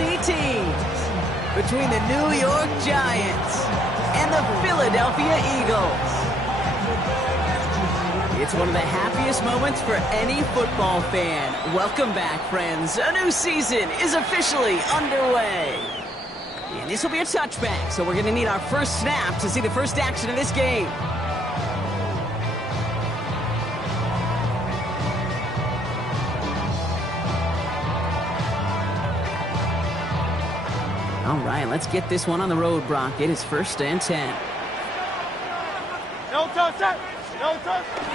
AFC teams between the New York Giants and the Philadelphia Eagles. It's one of the happiest moments for any football fan. Welcome back, friends. A new season is officially underway. And this will be a touchback, so we're going to need our first snap to see the first action of this game. All right, let's get this one on the road, Brock. It is 1st and 10. No touch.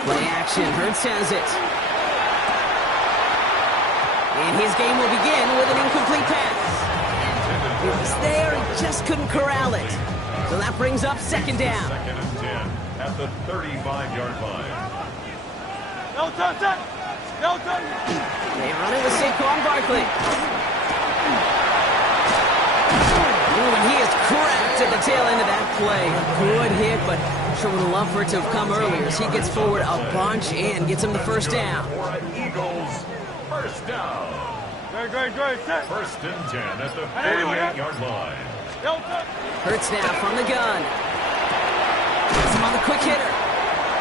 Play action. Hurts has it. And his game will begin with an incomplete pass. It was there, he just couldn't corral it. So that brings up 2nd down. 2nd and 10 at the 35-yard line. No touch. They run it with Saquon Barkley. Ooh, and he is cracked at the tail end of that play. Good hit, but sure would have loved for it to have come earlier as he gets forward a bunch and gets him the 1st down. Eagles, 1st down. Great. 1st and 10 at the 48-yard line. Hurts now from the gun. Gets him on the quick hitter.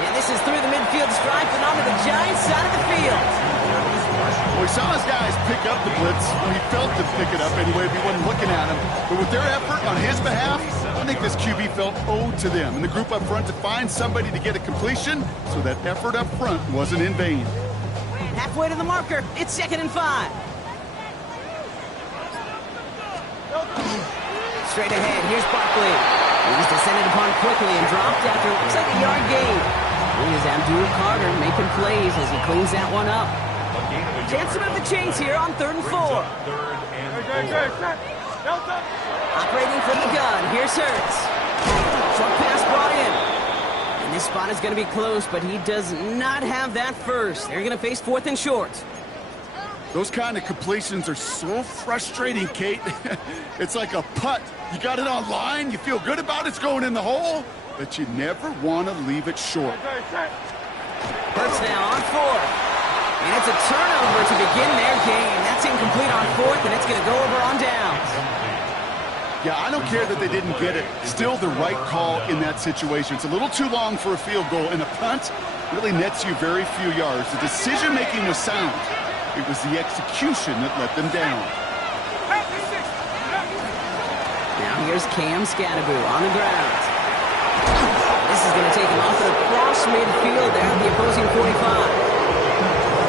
And this is through the midfield stripe and onto the Giants side of the field. Well, we saw his guys pick up the blitz. He felt them pick it up anyway if he wasn't looking at him. But with their effort on his behalf, I think this QB felt owed to them and the group up front to find somebody to get a completion so that effort up front wasn't in vain. Halfway to the marker. It's 2nd and 5. Straight ahead. Here's Barkley. He's descended upon quickly and dropped after it looks like a yard gain. Here's Abdul Carter making plays as he cleans that one up. Chance to move the chains here on 3rd and 4. Operating from the gun. Here's Hurts. Short pass brought in. And this spot is going to be close, but he does not have that first. They're going to face 4th and short. Those kind of completions are so frustrating, Kate. It's like a putt. You got it on line, you feel good about it's going in the hole, but you never want to leave it short. Hurts now on 4th. And it's a turnover to begin their game. That's incomplete on 4th, and it's going to go over on downs. Yeah, I don't care that they didn't get it. Still the right call in that situation. It's a little too long for a field goal, and a punt really nets you very few yards. The decision-making was sound. It was the execution that let them down. Now here's Cam Scatterbo on the ground. This is going to take him off at across midfield there at the opposing 45.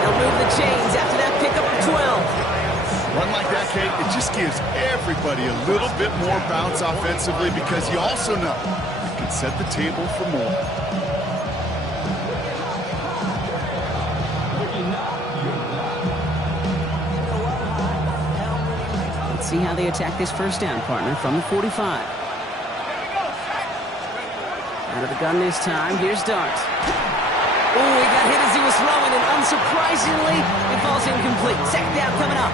They'll move the chains after that pickup of 12. Run like that, Kate, it just gives everybody a little bit more bounce offensively because you also know you can set the table for more. Let's see how they attack this 1st down, partner, from the 45. Out of the gun this time. Here's Dart. Oh, he got hit as he was throwing, and unsurprisingly, it falls incomplete. 2nd down coming up.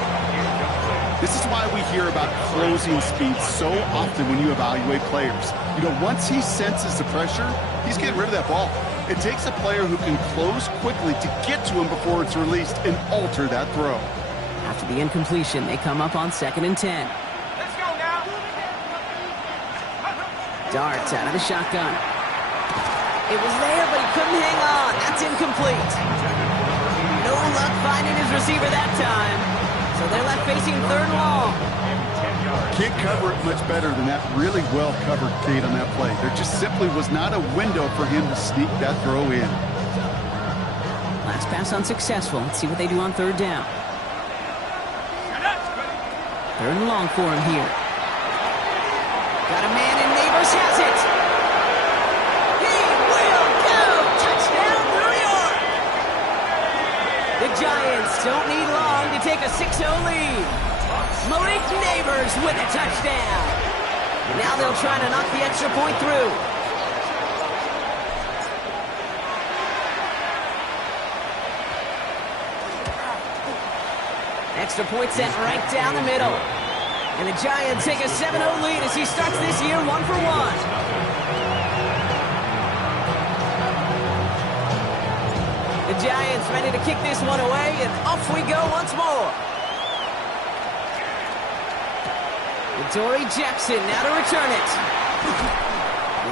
This is why we hear about closing speed so often when you evaluate players. You know, once he senses the pressure, he's getting rid of that ball. It takes a player who can close quickly to get to him before it's released and alter that throw. After the incompletion, they come up on 2nd and 10. Let's go now. Darts out of the shotgun. It was there, but he couldn't hang on. That's incomplete. No luck finding his receiver that time. So they're left facing 3rd and long. Can't cover it much better than that really well-covered Kate on that play. There just simply was not a window for him to sneak that throw in. Last pass unsuccessful. Let's see what they do on 3rd down. 3rd and long for him here. Got a man in. Neighbors has it. He will go. Touchdown, New York. The Giants don't need long to take a 6-0 lead. Malik Neighbors with a touchdown. And now they'll try to knock the extra point through. Extra point sent right down the middle. And the Giants take a 7-0 lead as he starts this year 1-for-1. The Giants ready to kick this one away, and off we go once more. Dory Jackson now to return it.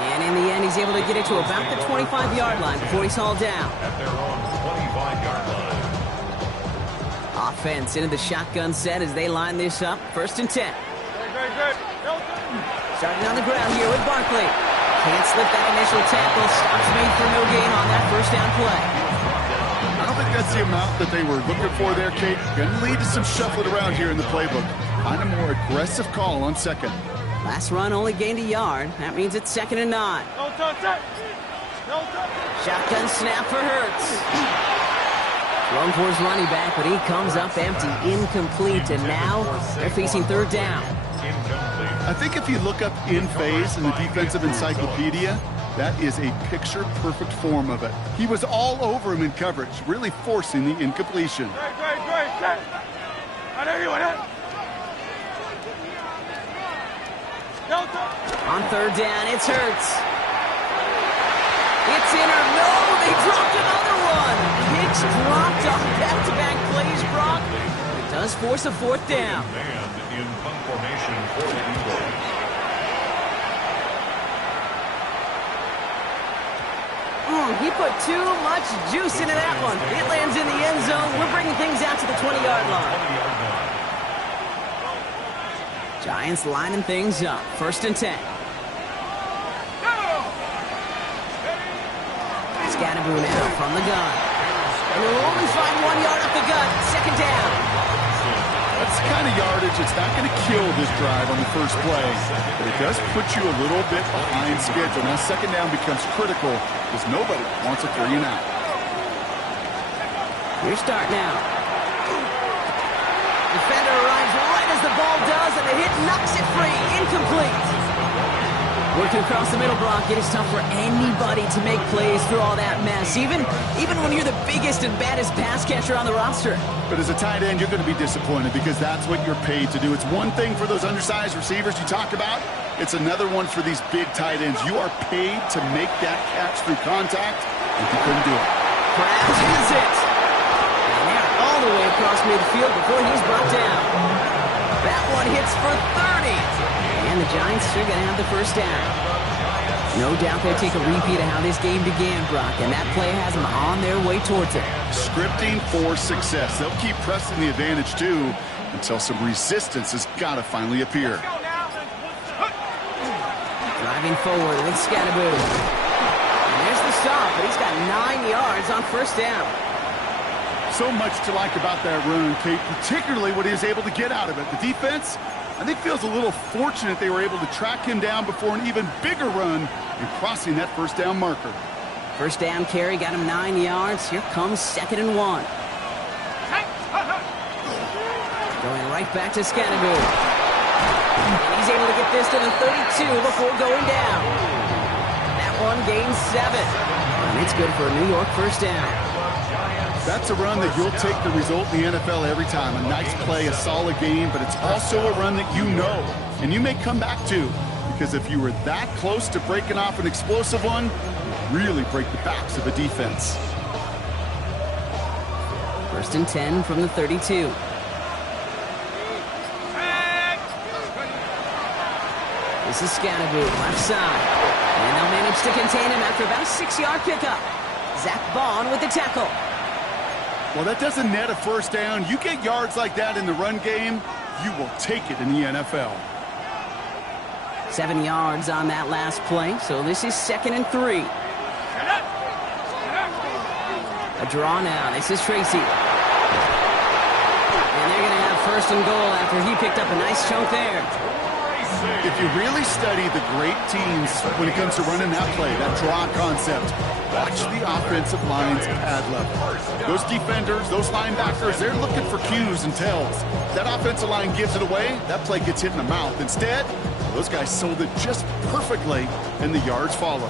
And in the end, he's able to get it to about the 25-yard line before he's hauled down. At their own 25-yard line. Offense into the shotgun set as they line this up. 1st and 10. Good. Starting on the ground here with Barkley. Can't slip that initial tackle. Stops made for no gain on that 1st down play. I don't think that's the amount that they were looking for there, Kate. Going to lead to some shuffling around here in the playbook. Find a more aggressive call on 2nd. Last run only gained a yard. That means it's 2nd and 9. No touch it. No touch. Shotgun snap for Hurts. Thrown for his running back, but he comes up empty, incomplete, and now they're facing 3rd down. I think if you look up in phase in the defensive encyclopedia, that is a picture-perfect form of it. He was all over him in coverage, really forcing the incompletion. Great. I know you want it. No touch. On 3rd down, it's Hurts. It's in or no, they dropped another one. Hicks dropped on back-to-back plays, Brock. It does force a 4th down. Man in punt formation for the Eagles. He put too much juice into that one. It lands in the end zone. We're bringing things out to the 20-yard line. 20-yard line. Giants lining things up. 1st and 10. Scatterboo now from the gun. And they'll only find 1 yard up the gut. 2nd down. That's the kind of yardage that's not going to kill this drive on the first play, but it does put you a little bit behind schedule. Now 2nd down becomes critical because nobody wants a 3 and out. Your start now. Defender arrives right as the ball does, and the hit knocks it free. Incomplete. Working across the middle, Brock, it is tough for anybody to make plays through all that mess, even when you're the biggest and baddest pass catcher on the roster. But as a tight end, you're going to be disappointed because that's what you're paid to do. It's one thing for those undersized receivers you talk about. It's another one for these big tight ends. You are paid to make that catch through contact, and you couldn't do it. Krabs hits it. And they're all the way across midfield before he's brought down. That one hits for 30. And the Giants are going to have the 1st down. No doubt they'll take a repeat of how this game began, Brock, and that play has them on their way towards it. Scripting for success. They'll keep pressing the advantage, too, until some resistance has got to finally appear. Driving forward with Scatterboo. And there's the stop, but he's got 9 yards on 1st down. So much to like about that run, Kate, particularly what he was able to get out of it. The defense, I think, feels a little fortunate they were able to track him down before an even bigger run and crossing that 1st down marker. 1st down carry got him 9 yards. Here comes 2nd and 1. Going right back to Scatterboo. And he's able to get this to the 32 before going down. That one gains 7. And it's good for a New York 1st down. That's a run that you'll take the result in the NFL every time. A nice play, a solid game, but it's also a run that you know and you may come back to, because if you were that close to breaking off an explosive one, you really break the backs of a defense. 1st and 10 from the 32. This is Scatterboo, left side. And they'll manage to contain him after about a 6-yard pickup. Zach Bond with the tackle. Well, that doesn't net a 1st down. You get yards like that in the run game, you will take it in the NFL. 7 yards on that last play, so this is 2nd and 3. A draw now. This is Tracy. And they're going to have 1st and goal after he picked up a nice chunk there. If you really study the great teams when it comes to running that play, that draw concept, watch the offensive line's pad level. Those defenders, those linebackers, they're looking for cues and tells. That offensive line gives it away, that play gets hit in the mouth. Instead, those guys sold it just perfectly, and the yards follow.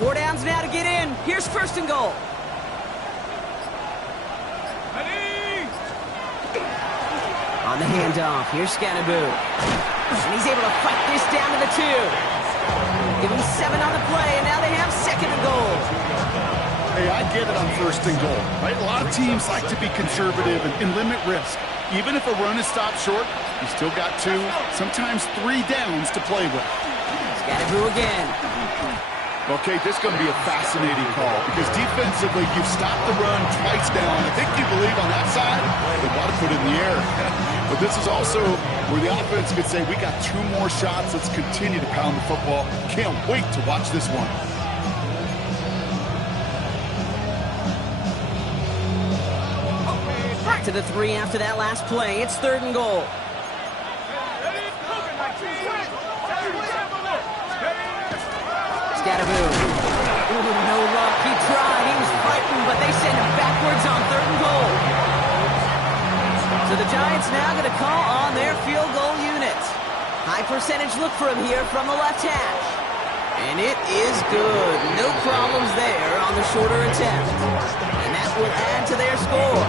4 downs now to get in. Here's 1st and goal. On the handoff, here's Scatterboo. And he's able to fight this down to the 2. Give him 7 on the play, and now they have 2nd and goal. Hey, I get it on 1st and goal, right? A lot of teams like to be conservative and limit risk. even if a run is stopped short, you still got 2, sometimes 3 downs to play with. Scatterboo again. Okay, this is going to be a fascinating call because defensively, you've stopped the run twice down. I think you believe on that side, they want to put it in the air. But this is also where the offense could say, we got 2 more shots. Let's continue to pound the football. Can't wait to watch this one. Back to the 3 after that last play. It's 3rd and goal. Scatterboo. Ooh, no luck. He tried. He was fighting, but they send him backwards on 3rd and goal. So the Giants now going to call on their field goal unit. High percentage look for him here from the left hash. And it is good. No problems there on the shorter attempt. And that will add to their score.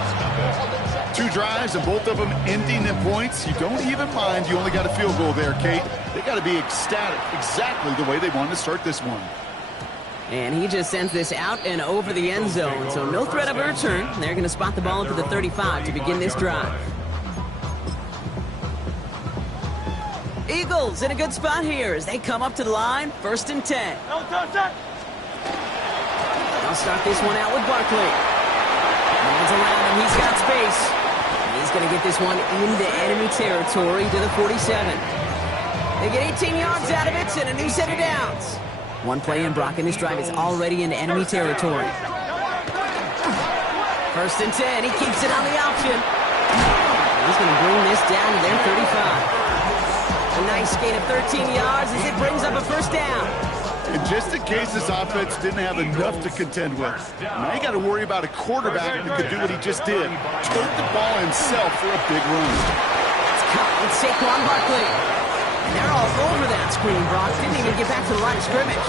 2 drives and both of them ending in points. You don't even mind you only got a field goal there, Kate. They got to be ecstatic, exactly the way they wanted to start this one. And he just sends this out and over the end zone, so no threat of a return. They're going to spot the ball up at the 35 to begin this drive. Eagles in a good spot here as they come up to the line, 1st and 10. They'll start this one out with Barkley. Man's around him, he's got space. He's going to get this one into enemy territory to the 47. They get 18 yards out of it and a new set of downs. One play in, Brock, in this drive is already into enemy territory. 1st and 10, he keeps it on the option. He's going to bring this down to their 35. A nice gain of 13 yards as it brings up a 1st down. And just in case this offense didn't have enough to contend with, now you got to worry about a quarterback that could do what he just did. Tote the ball himself for a big run. It's caught with Saquon Barkley. And they're all over that screen, Brock. Didn't even get back to the line of scrimmage.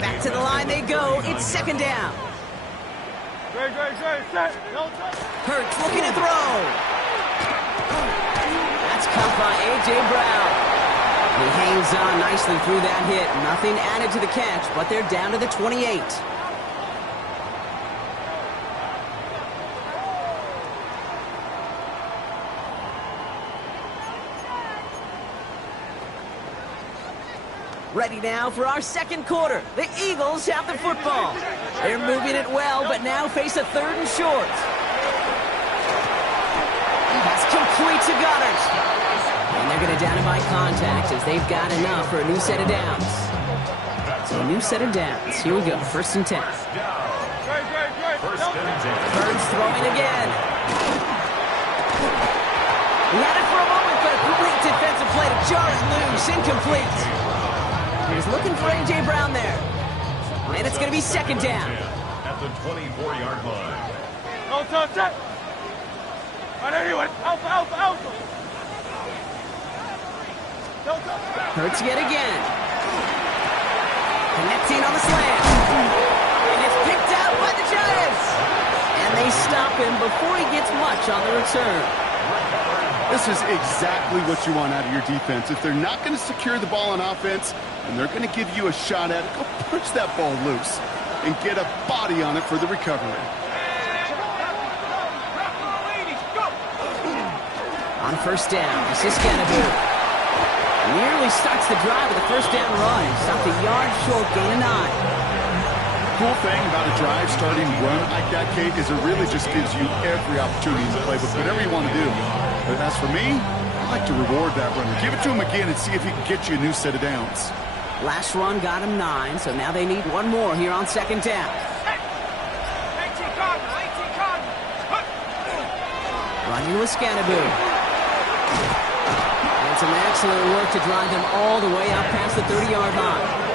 Back to the line they go. It's 2nd down. Hurts looking to throw. That's caught by A.J. Brown. He hangs on nicely through that hit. Nothing added to the catch, but they're down to the 28. Ready now for our 2nd quarter. The Eagles have the football. They're moving it well, but now face a 3rd and short. That's complete to Goddard. And they're going to down him by contact as they've got enough for a new set of downs. So a new set of downs. Here we go. 1st and 10. Birds throwing again. He had it for a moment, but a complete defensive play to jar it loose. Incomplete. He's looking for A.J. Brown there. And it's going to be 2nd down. At the 24-yard line. Hurts yet again. Connecting on the slam. And it's picked out by the Giants. And they stop him before he gets much on the return. This is exactly what you want out of your defense. If they're not going to secure the ball on offense, and they're going to give you a shot at it, go punch that ball loose and get a body on it for the recovery. On 1st down, this is Scatterboo. Nearly starts the drive with a 1st down run. Stopped a yard short, gain of 9. Cool thing about a drive starting run like that, Kate, is it really just gives you every opportunity in the playbook, whatever you want to do. But as for me, I like to reward that runner. Give it to him again and see if he can get you a new set of downs. Last run got him 9, so now they need one more here on 2nd down. Running with Scatterboo. And some excellent work to drive them all the way out past the 30-yard line.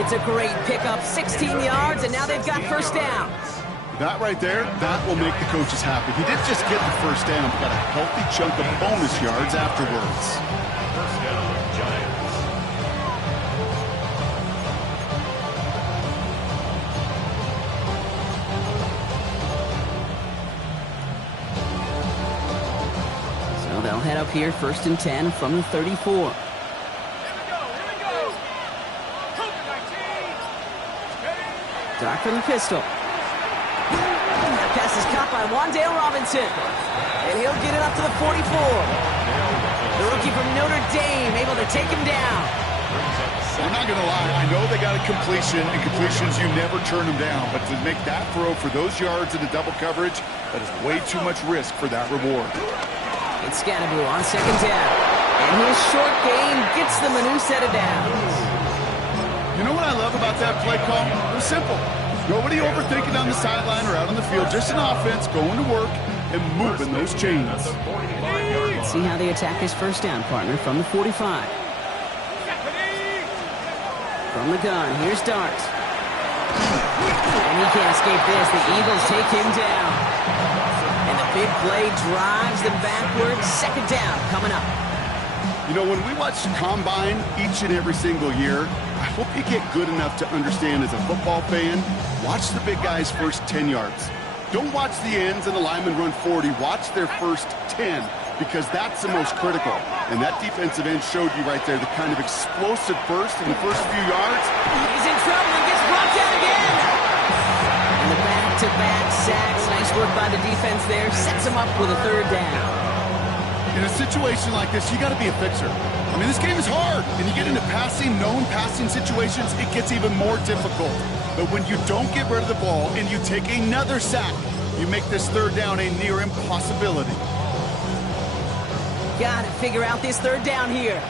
It's a great pickup, 16 yards, and now they've got 1st down. That right there, that will make the coaches happy. He didn't just get the 1st down, but got a healthy chunk of bonus yards afterwards. 1st down, Giants. So they'll head up here 1st and 10 from the 34. Dark from the pistol. Pass is caught by Wan'Dale Robinson. And he'll get it up to the 44. The rookie from Notre Dame able to take him down. I'm not going to lie. I know they got a completion, and completions, you never turn them down. But to make that throw for those yards in the double coverage, that is way too much risk for that reward. It's s3w on second down. And his short gain gets them a new set of downs. You know what I love about that play call? It was simple. Nobody overthinking on the sideline or out on the field. Just an offense going to work and moving those chains. Let's see how they attack this first down, partner, from the 45. From the gun, here's Darts. And he can't escape this. The Eagles take him down. And the big play drives them backwards. Second down coming up. You know, when we watch Combine each and every single year, I hope you get good enough to understand as a football fan, watch the big guys' first 10 yards. Don't watch the ends and the linemen run 40. Watch their first 10, because that's the most critical. And that defensive end showed you right there the kind of explosive burst in the first few yards. He's in trouble and gets brought down again. And the back-to-back sacks. Nice work by the defense there. Sets him up with a third down. In a situation like this, you got to be a fixer. I mean, this game is hard. And you get into known passing situations, it gets even more difficult. But when you don't get rid of the ball and you take another sack, you make this third down a near impossibility. Got to figure out this third down here.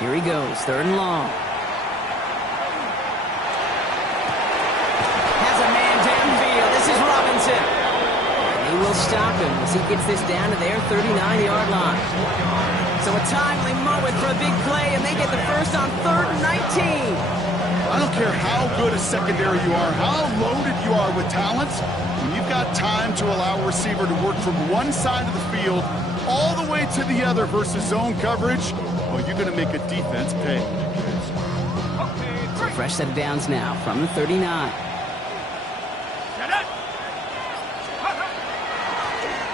Here he goes, third and long. Has a man downfield. This is Robinson. And he will stop him as he gets this down to their 39-yard line. So a timely moment for a big play, and they get the first on 3rd and 19. I don't care how good a secondary you are, how loaded you are with talents, when you've got time to allow a receiver to work from one side of the field all the way to the other versus zone coverage, well, you're going to make a defense pay. So fresh set of downs now from the 39.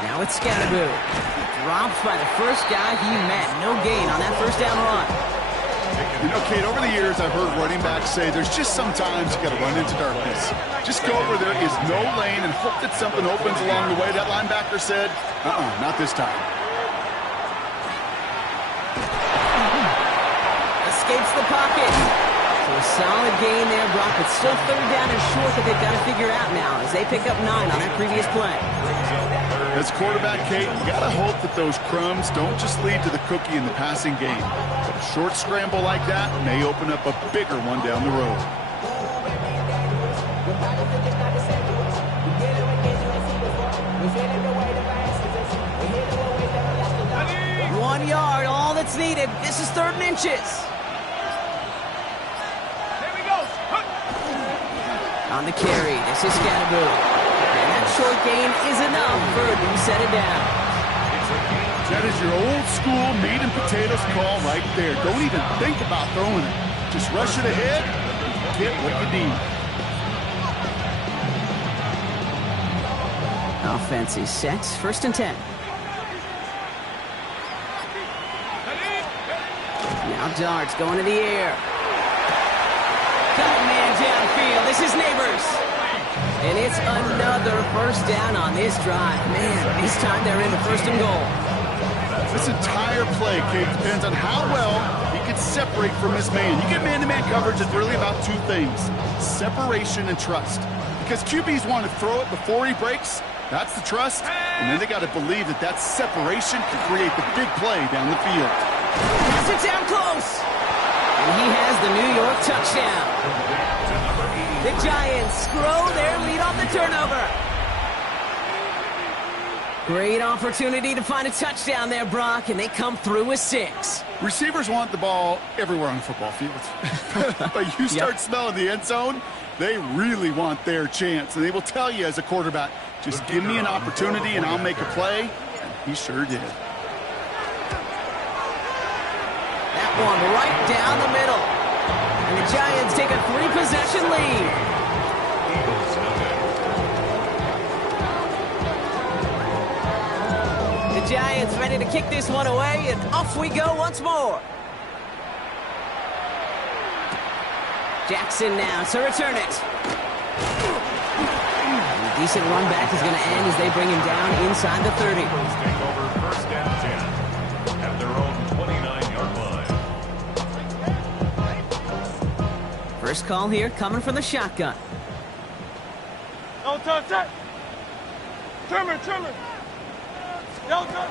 Now it's s3w. Dropped by the first guy he met. No gain on that first down run. You know, Kate, over the years, I've heard running backs say there's just sometimes you got to run into darkness. Just go where there is no lane and hope that something opens along the way. That linebacker said, not this time. Escapes the pocket. So a solid gain there, Brock, but still third down and short that they've got to figure out now as they pick up 9 on that previous play. As quarterback, Kate, you got to hope that those crumbs don't just lead to the cookie in the passing game. But a short scramble like that may open up a bigger one down the road. One yard, all that's needed. This is 3rd and inches. Here we go. On the carry, this is s3w. And that short gain is enough for a new set of downs. That is your old school meat and potatoes call right there. Don't even think about throwing it. Just rush it ahead and get what you need. Offense is set. 1st and 10. Now Darts going to the air. Got a man downfield. This is Neighbors. And it's another first down on this drive. Man, this time they're in the 1st and goal. This entire play, Kate, depends on how well he can separate from his man. You get man-to-man coverage, it's really about 2 things: separation and trust. Because QBs want to throw it before he breaks. That's the trust. And then they got to believe that that separation can create the big play down the field. Pass it down close. And he has the New York touchdown. The Giants grow their lead on the turnover. Great opportunity to find a touchdown there, Brock, and they come through with 6. Receivers want the ball everywhere on the football field. But you start smelling the end zone, they really want their chance. And they will tell you as a quarterback, just give me an opportunity and I'll make a play. And he sure did. That one right down the middle. And the Giants take a 3-possession lead. The Giants ready to kick this one away, and off we go once more. Jackson now to return it. Decent run back is going to end as they bring him down inside the 30. Take over first and 10 at their own 29-yard line. First call here coming from the shotgun. No touch it. Trimmer. No touch.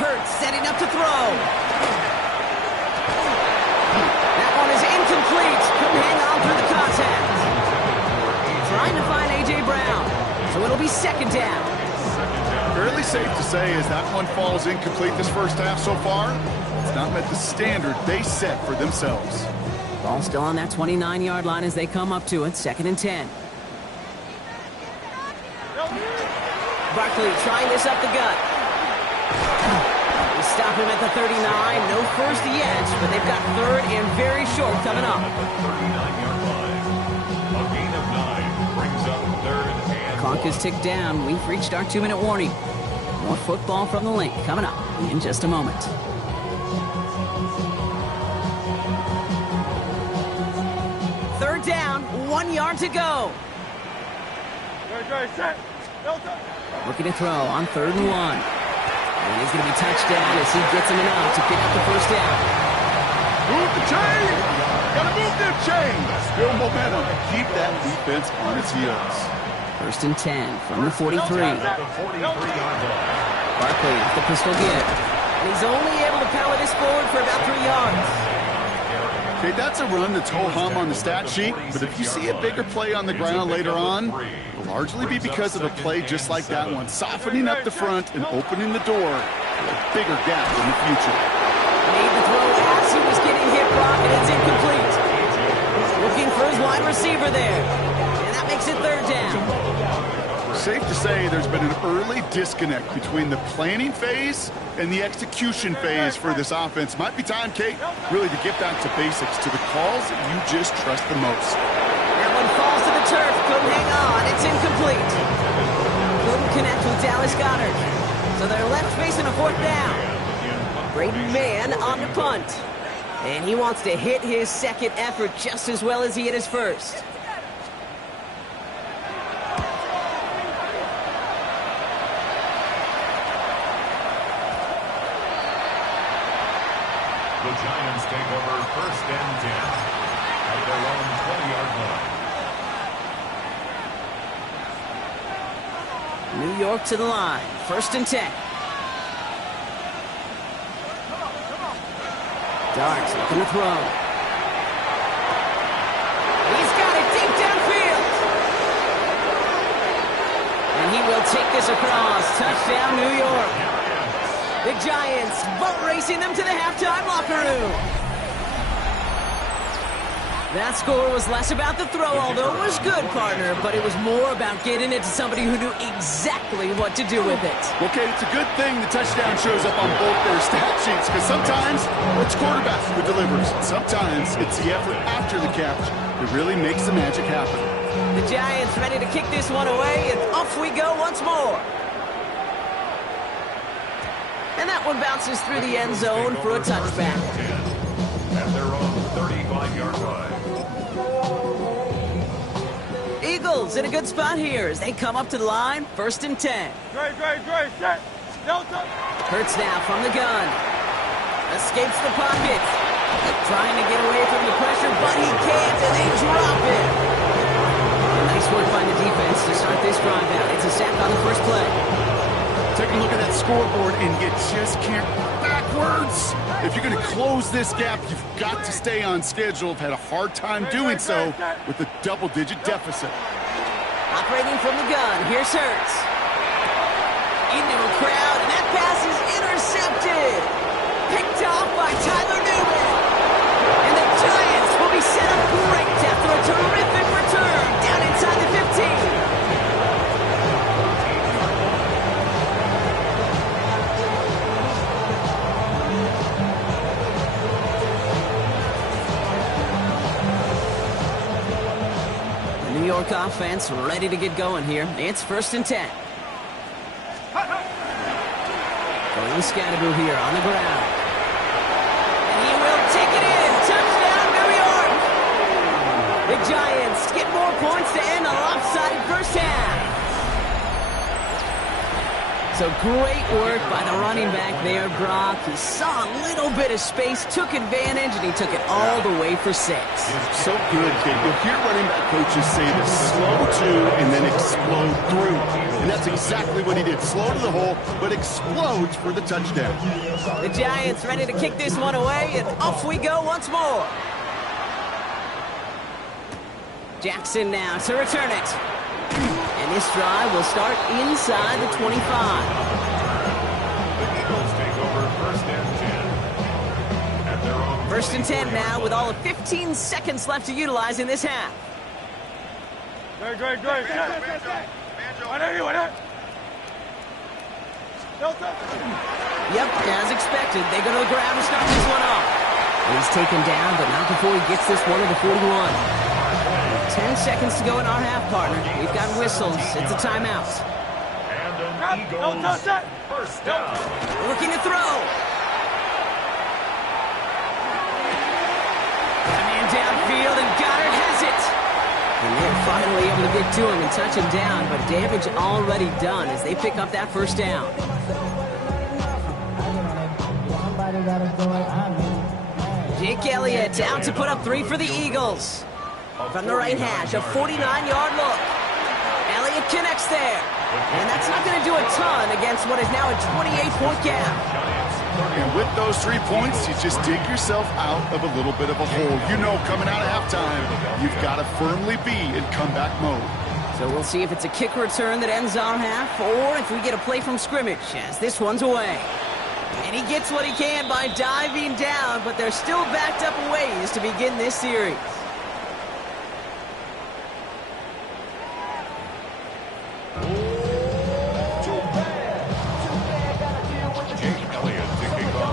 Hurts setting up to throw. That one is incomplete. Couldn't hang on through the contact. Trying to find A.J. Brown. So it'll be second down. Fairly safe to say as that one falls incomplete this first half so far, it's not met the standard they set for themselves. Ball still on that 29-yard line as they come up to it. Second and 10. Barkley trying this up the gut. They stop him at the 39. No first yet, but they've got third and very short coming up. 39-yard line. A gain of 9 brings up third and Clock is ticked down. We've reached our 2-minute warning. More football from the link coming up in just a moment. Third down, 1 yard to go. Great, set. No touch. Looking to throw on 3rd and 1. And he's going to be touched down as he gets him enough to pick up the first down. Move the chain! Gotta move the chain! Build momentum. Keep that defense on its heels. First and 10 from the 43. at the 43-yard line. Barkley with the pistol give. And he's only able to power this forward for about 3 yards. Okay, that's a run that's ho-hum on the stat sheet, but if you see a bigger play on the ground later on, it'll largely be because of a play just like that one, softening up the front and opening the door for a bigger gap in the future. Made the throw as he was getting hit, Brock, and it's incomplete. Looking for his wide receiver there. And that makes it 3rd down. Safe to say there's been an early disconnect between the planning phase and the execution phase for this offense. Might be time, Kate, really to get back to basics, to the calls that you just trust the most. That one falls to the turf. Couldn't hang on. It's incomplete. Couldn't connect with Dallas Goedert. So they're left facing a 4th down. Braden Mann on the punt. And he wants to hit his second effort just as well as he hit his first. The Giants take over first and 10 at their own 20-yard line. New York to the line. First and 10. Darts looking to throw. He's got it deep downfield. And he will take this across. Touchdown, New York. The Giants boat racing them to the halftime locker room. That score was less about the throw, although it was good, partner, but it was more about getting it to somebody who knew exactly what to do with it. Okay, it's a good thing the touchdown shows up on both their stat sheets, because sometimes it's quarterback who delivers. Sometimes it's the effort after the catch that really makes the magic happen. The Giants ready to kick this one away, and off we go once more. And that one bounces through the end zone for a touchback. At their own 35-yard line. Eagles in a good spot here as they come up to the line. First and 10. Great, set. No touch. Hurts now from the gun. Escapes the pocket. Trying to get away from the pressure, but he can't, and they drop it. Nice work by the defense to start this drive out. It's a sack on the first play. Take a look at that scoreboard, and you just can't backwards. If you're going to close this gap, you've got to stay on schedule. I've had a hard time doing so with a double-digit deficit. Operating from the gun, here's Hurts. Into a crowd, and that pass is intercepted. Picked off by Tyler Newman. And the Giants will be set up great after a terrific return down inside the 15. New York offense ready to get going here. It's first and 10. Going Scatteroo here on the ground. And he will take it in. Touchdown, New York! The Giants get more points to end a lopsided first half. So great work by the running back there, Brock. He saw a little bit of space, took advantage, and he took it all the way for 6. So good, Kate. You'll hear running back coaches say this: slow to and then explode through. And that's exactly what he did. Slow to the hole, but explodes for the touchdown. The Giants ready to kick this one away, and off we go once more. Jackson now to return it. And this drive will start inside the 25. The Eagles take over first and 10. At their own First and 10 now with all of 15 seconds left to utilize in this half. Great. Delta. Yep, as expected, they go to the ground to start this one off. He's taken down, but not before he gets this one to the 41. 10 seconds to go in our half, partner. We've got whistles. It's a timeout. And an Eagles first down. Looking to throw. Got a man downfield, and Goddard has it. And they're finally able to get to him and touch him down, but damage already done as they pick up that first down. Jake Elliott out to put up 3 for the Eagles. From the right hash, a 49-yard look. Elliott connects there. And that's not going to do a ton against what is now a 28-point gap. And with those 3 points, you just dig yourself out of a little bit of a hole. You know, coming out of halftime, you've got to firmly be in comeback mode. So we'll see if it's a kick return that ends our half, or if we get a play from scrimmage as this one's away. And he gets what he can by diving down, but they're still backed up a ways to begin this series.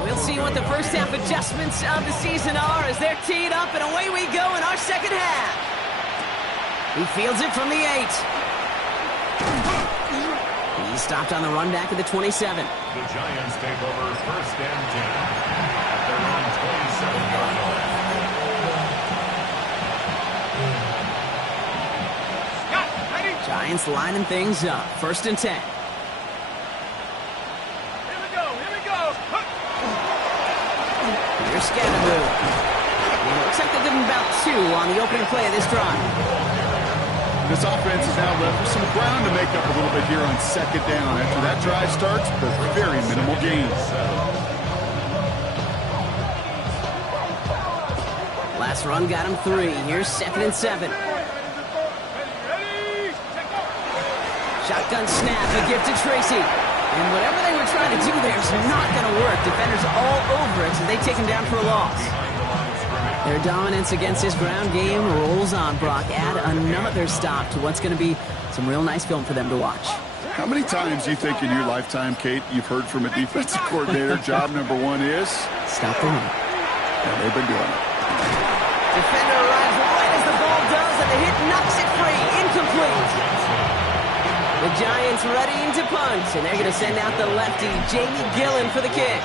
We'll see what the first half adjustments of the season are as they're teed up, and away we go in our second half. He fields it from the 8. He stopped on the run back at the 27. The Giants take over first and 10 at their own 27-yard line. Giants lining things up. First and 10. Here's Scatterboo. It looks like they give him about 2 on the opening play of this drive. This offense is now left with some ground to make up a little bit here on second down. After that drive starts, for very minimal gains. Last run got him 3. Here's 2nd and 7. Shotgun snap, a gift to Tracy. And whatever they were trying to do there is not going to work. Defenders all over it, so they take him down for a loss. Their dominance against this ground game rolls on, Brock. Add another stop to what's going to be some real nice film for them to watch. How many times do you think in your lifetime, Kate, you've heard from a defensive coordinator, job number 1 is? Stop the run. And they've been doing it. Defender arrives right as the ball does, and the hit knocks it free. Incomplete. The Giants readying to punt, and they're going to send out the lefty, Jamie Gillen, for the kick.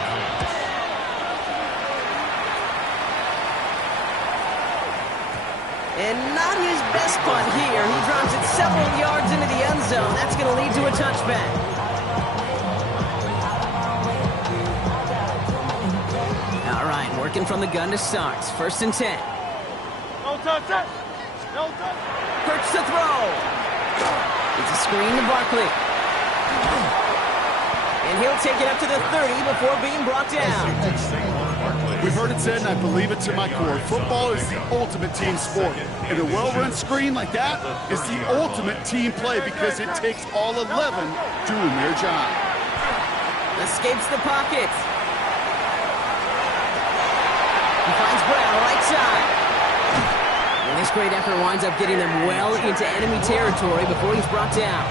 And not his best punt here. He drops it several yards into the end zone. That's going to lead to a touchback. All right, working from the gun to start. First and 10. No touch. Perch to throw. It's a screen to Barkley. And he'll take it up to the 30 before being brought down. We've heard it said, and I believe it to my core, football is the ultimate team sport. And a well-run screen like that is the ultimate team play because it takes all 11 doing their job. Escapes the pocket. He finds Brown right side. And this great effort winds up getting them well into enemy territory before he's brought down.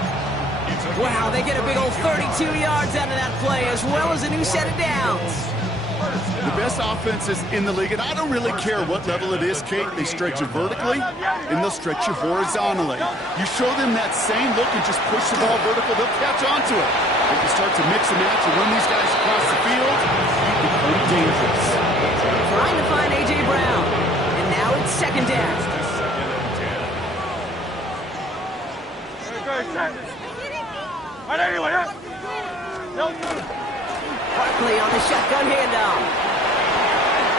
Wow, they get a big old 32 yards out of that play, as well as a new set of downs. The best offenses in the league, and I don't really care what level it is, Kate, they stretch you vertically, and they'll stretch you horizontally. You show them that same look and just push the ball vertical, they'll catch onto it. If you start to mix and match and run these guys across the field, you become dangerous. Trying to find A.J. Brown, and now it's second down. Barkley on the shotgun handoff.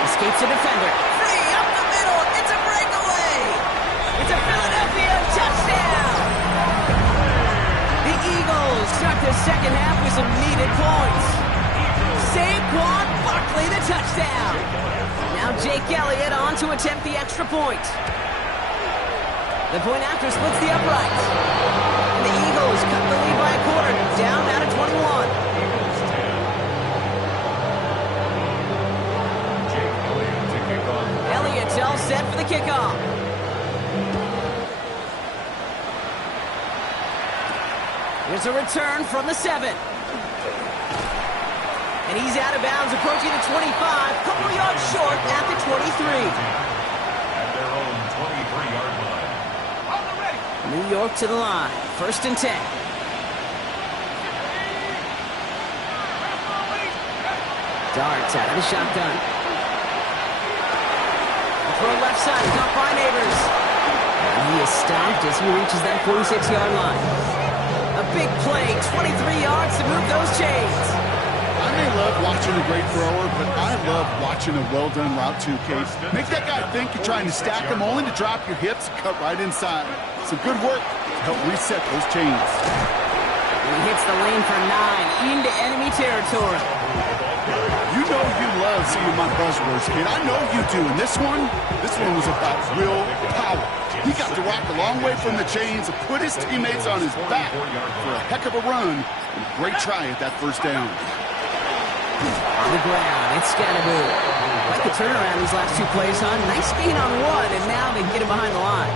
Escapes a defender. Free up the middle. It's a breakaway. It's a Philadelphia touchdown. The Eagles start the second half with some needed points. Saquon Barkley the touchdown. Now Jake Elliott on to attempt the extra point. The point after splits the uprights. And the Eagles cut the lead by a quarter, down now to 21. Elliott's all set for the kickoff. There's a return from the 7. And he's out of bounds, approaching the 25, couple yards short at the 23. At their own 23-yard line. New York to the line, 1st and 10. Darts out of the shotgun. The throw left side, caught by Neighbors. And he is stopped as he reaches that 46-yard line. A big play, 23 yards to move those chains. I may love watching a great thrower, but I love watching a well-done route too, Case. Make that guy think you're trying to stack him only to drop your hips and cut right inside. Some good work to help reset those chains. And he hits the lane for 9 into enemy territory. You know you love some of my buzzwords, kid. I know you do. And this one was about real power. He got to rock a long way from the chains and put his teammates on his back for a heck of a run. And a great try at that first down. On the ground, it's Scannaboo. Like the turnaround these last 2 plays, huh? Nice gain on 1, and now they get him behind the line.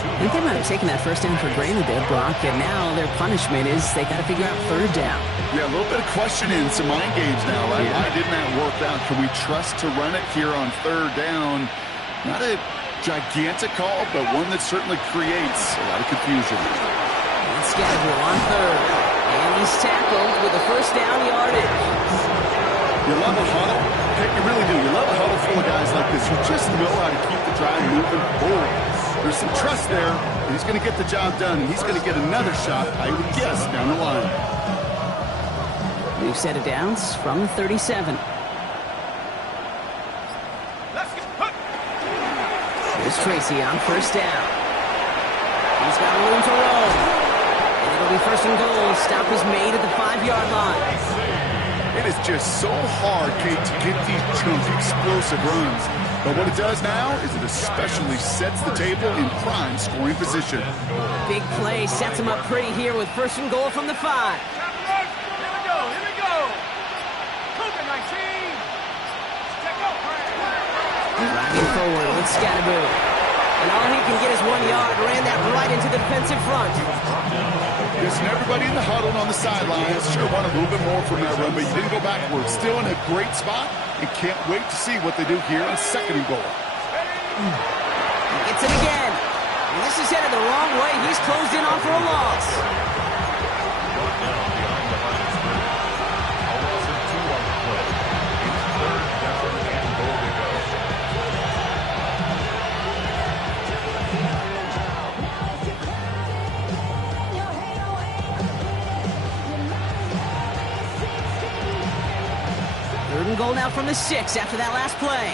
I think they might have taken that first down for granted there, Brock, and now their punishment is they got to figure out 3rd down. Yeah, a little bit of questioning, some mind games now, right? Yeah. Why didn't that work out? Can we trust to run it here on 3rd down? Not a gigantic call, but one that certainly creates a lot of confusion. And Scannaboo on 3rd. And he's tackled with a first down yardage. You love a huddle? Heck, you really do. You love a huddle full of guys like this who just know how to keep the drive moving forward. There's some trust there, and he's going to get the job done, and he's going to get another shot, I would guess, down the line. New set of downs from the 37. Here's Tracy on first down. He's got room to roll. And it'll be 1st and goal. Stop is made at the 5-yard line. It is just so hard, Kate, to get these chunk explosive runs. But what it does now is it especially sets the table in prime scoring position. Big play sets him up pretty here with 1st and goal from the 5. Here we go. Cougar 19. Driving forward with Scannaboo. And all he can get is 1 yard. Ran that right into the defensive front. Yes, and everybody in the huddle and on the sidelines should have won a little bit more from that run, but you didn't go backwards. Still in a great spot, and can't wait to see what they do here on 2nd and goal. Gets it again. And this is headed the wrong way. He's closed in on for a loss. Goal now from the 6 after that last play.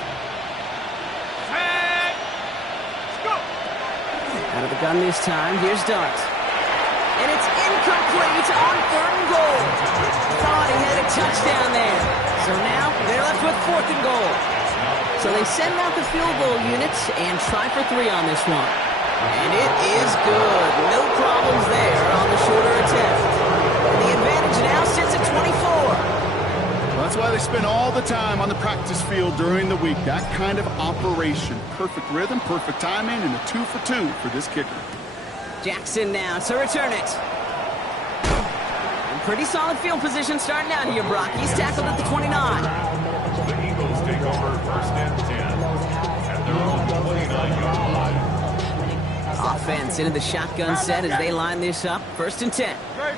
Out of the gun this time. Here's Dart. And it's incomplete on 3rd and goal. Thought he had a touchdown there. So now they're left with 4th and goal. So they send out the field goal units and try for 3 on this one. And it is good. No problems there on the shorter attempt. And the advantage now sits at 24. That's why they spend all the time on the practice field during the week. That kind of operation. Perfect rhythm, perfect timing, and a 2 for 2 for this kicker. Jackson now to return it. And pretty solid field position starting out here, Brock. He's tackled at the 29. The Eagles take over 1st and 10 at their own 29-yard line. Offense into the shotgun set as they line this up. 1st and 10. Great.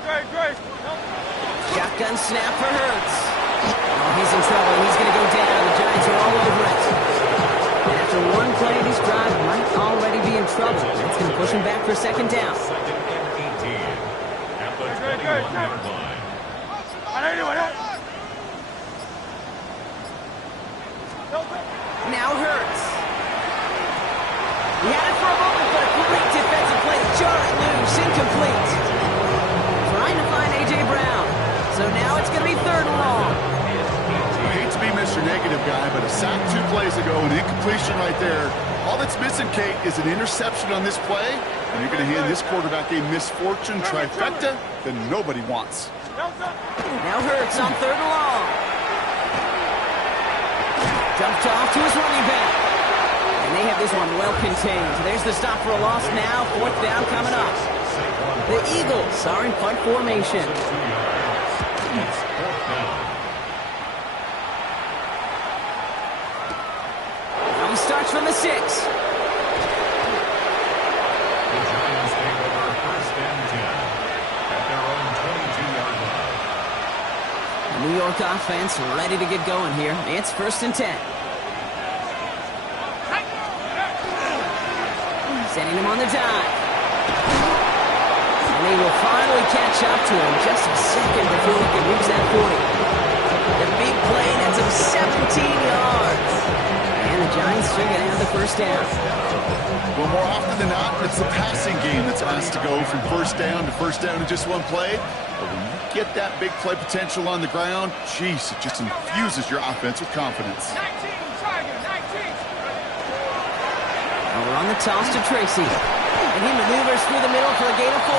Shotgun snap for Hurts. Oh, he's in trouble. He's going to go down. The Giants are all over it. And after one play, this drive might already be in trouble. It's going to push him back for a 2nd down. 2nd and 18 at the 21-yard line. So now it's going to be 3rd and long. I hate to be Mr. Negative guy, but a sack 2 plays ago, an incompletion right there. All that's missing, Kate, is an interception on this play, and you're going to hand this quarterback a misfortune trifecta that nobody wants. Now Hurts on 3rd and long. Dumped off to his running back. And they have this one well contained. There's the stop for a loss now. 4th down coming up. The Eagles are in punt formation. Now he starts from the 6. The Giants take over 1st and 10 at their own 22-yard line. The New York offense ready to get going here. It's 1st and 10. Sending him on the dive. And he will finally catch up to him just a second before he can reach that 40. The big play nets him 17 yards. And the Giants are going to have the 1st down. Well, more often than not, it's the passing game that's asked to go from 1st down to 1st down in just one play. But when you get that big play potential on the ground, geez, it just infuses your offense with confidence. 19, Tiger, 19. Now we're on the toss to Tracy. And he maneuvers through the middle for a gain of 4.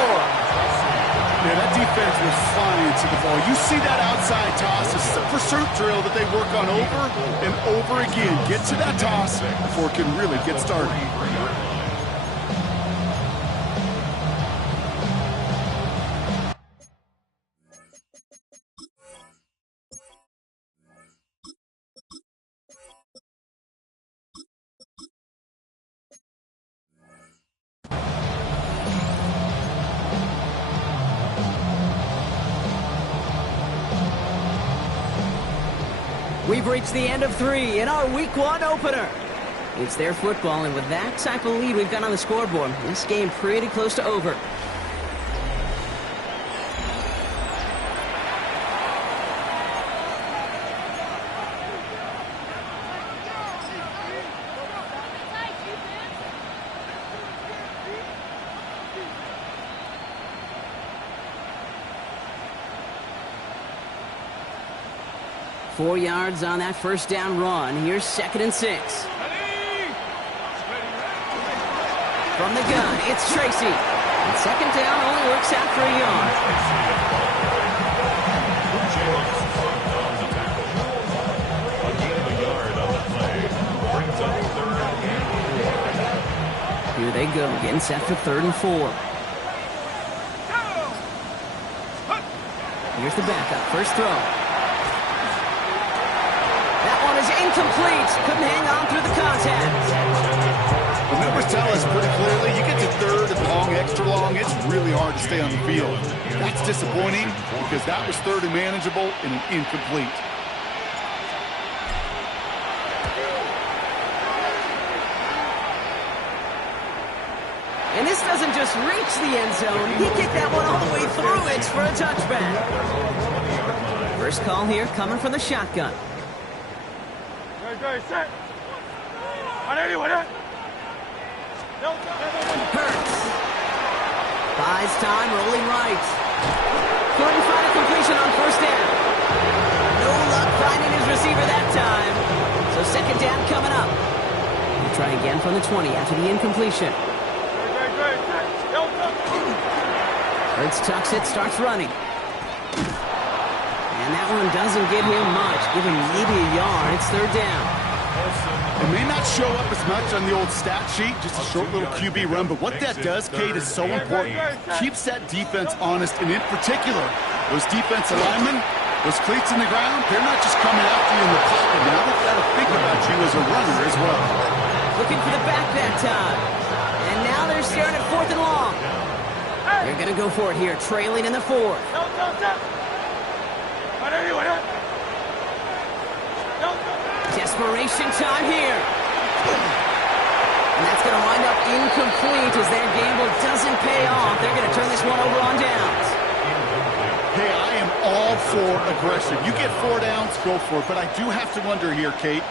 Yeah, that defense was flying to the ball. You see that outside toss. This is a pursuit drill that they work on over and over again. Get to that toss before it can really get started. We've reached the end of 3 in our Week 1 opener. It's their football, and with that type of lead we've got on the scoreboard, this game pretty close to over. Four yards on that 1st down run. Here's 2nd and 6. From the gun, it's Tracy. And 2nd down only works out for a yard. A gain of a yard on the play brings up 3rd and 4. Here they go, getting set for 3rd and 4. Here's the backup, 1st throw. That one is incomplete. Couldn't hang on through the contact. The numbers tell us pretty clearly, you get to 3rd and long, extra long, it's really hard to stay on the field. That's disappointing because that was 3rd and manageable and an incomplete. And this doesn't just reach the end zone. He kicked that one all the way through it for a touchback. First call here coming from the shotgun. Ready, set. Hurts. Buys time, rolling right. Couldn't find a completion on 1st down. No luck finding his receiver that time. So 2nd down coming up. We'll try again from the 20 after the incompletion. Hurts tucks it, starts running. And that one doesn't get him much. Give him maybe a yard. It's 3rd down. It may not show up as much on the old stat sheet, just a short little QB run, but what that does, Kate, is so important. Keeps that defense honest, and in particular, those defensive linemen, those cleats in the ground, they're not just coming after you in the pocket. Now they've got to think about you as a runner as well. Looking for the back that time. And now they're staring at 4th and long. They're going to go for it here, trailing in the 4th. Desperation time here. And that's going to wind up incomplete as their gamble doesn't pay off. They're going to turn this one over on downs. Hey, I am all for aggression. You get 4 downs, go for it. But I do have to wonder here, Kate,